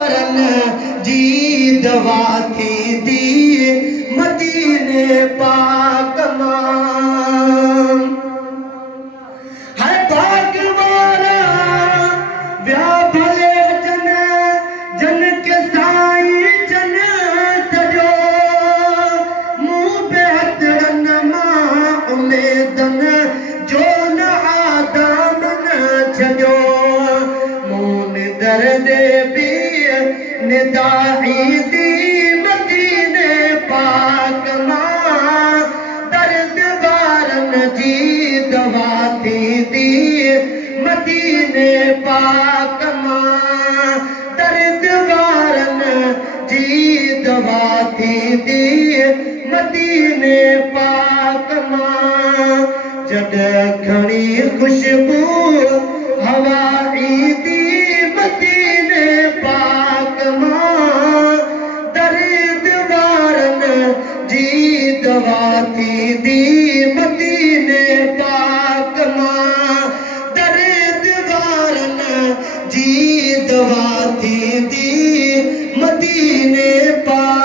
जी दवा थी दी मदीने पाक मां है पाक वारा व्या भले जन जन के साई जन सजो मुंह पे हथड़न मां उमेदन जो न आदम न छजो मून दर्द भी निदाई दी मदीने पाक मां दर्द वारन जी दवा थी दी मदीने पाक मां दर्द वारन जी दवा थी दी मदीने पाक मां जद खणी खुशबू हवा ईदी मदीने पाक मां दर्द वारन जी दवा थी दी मदीने पाक मां दर्द वारन जी दवा थी दी मदीने पाक